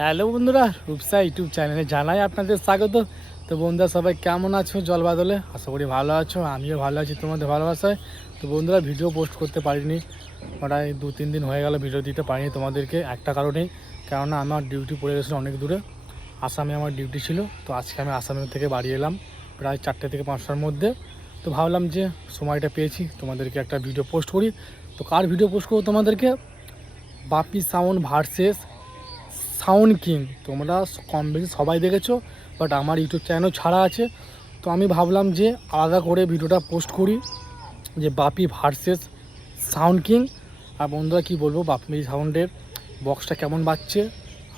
Hello বন্ধুরা, Rupsa YouTube চ্যানেলে জানাই আপনাদের স্বাগত। তো বন্ধুরা সবাই কেমন আছো জল বাদলে? আশা করি ভালো আছো, আমিও ভালো আছি তোমাদের ভালোবাসায়। তো বন্ধুরা ভিডিও পোস্ট করতে পারিনি, প্রায় 2-3 দিন হয়ে গেল ভিডিও দিতে পারিনি তোমাদেরকে, একটা কারণেই, কেননা আমার ডিউটি পড়ে গেছিলো অনেক দূরে। আসামে আমার ডিউটি ছিল, তো আজকে আমি আসামের থেকে বাড়ি এলাম প্রায় 4টে থেকে 5টার মধ্যে। তো ভাবলাম যে সময়টা পেয়েছি তোমাদেরকে একটা ভিডিও পোস্ট করি। তো কার ভিডিও পোস্ট করবো তোমাদেরকে? বাপি সাউন্ড ভার্সেস সাউন্ড কিং। তোমরা কম বেশি সবাই দেখেছো, বাট আমার ইউটিউব চ্যানেল ছাড়া আছে। তো আমি ভাবলাম যে আলাদা করে ভিডিওটা পোস্ট করি, যে বাপি ভার্সেস সাউন্ড কিং। আর বন্ধুরা কী বলবো, বাপি সাউন্ডের বক্সটা কেমন বাজছে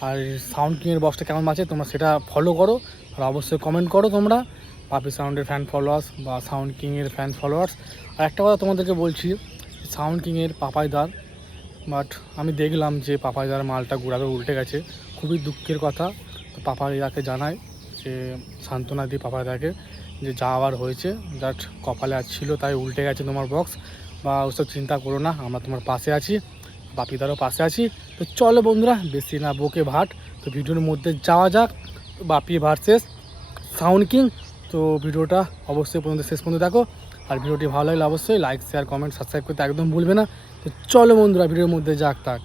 আর সাউন্ড কিংয়ের বক্সটা কেমন বাজছে তোমরা সেটা ফলো করো, আর অবশ্যই কমেন্ট করো তোমরা, বাপি সাউন্ডের ফ্যান ফলোয়ার্স বা সাউন্ড কিংয়ের ফ্যান ফলোয়ার্স। আর একটা কথা তোমাদেরকে বলছি, সাউন্ড কিংয়ের পাপাইদার, বাট আমি দেখলাম যে পাপাইদার মালটা ঘোরাবে উল্টে গেছে, খুবই দুঃখের কথা। তো পাপাইদাকে জানাই যে সান্ত্বনা দিই পাপাইদাকে, যে যা আবার হয়েছে, জাস্ট কপালে আর ছিল তাই উল্টে গেছে তোমার বক্স, বা ওসব চিন্তা করো না, আমরা তোমার পাশে আছি, বাপিদারও পাশে আছি। তো চলো বন্ধুরা, বেশি না বকে ভাট, তো ভিডিওর মধ্যে যাওয়া যাক, বাপি ভার্সেস সাউন্ড কিং। তো ভিডিওটা অবশ্যই পর্যন্ত শেষ পর্যন্ত দেখো, আর ভিডিওটি ভালো লাগলে অবশ্যই লাইক শেয়ার কমেন্ট সাবস্ক্রাইব করতে একদম ভুলবে না। তো চলো বন্ধুরা ভিডিওর মধ্যে যাক তাক।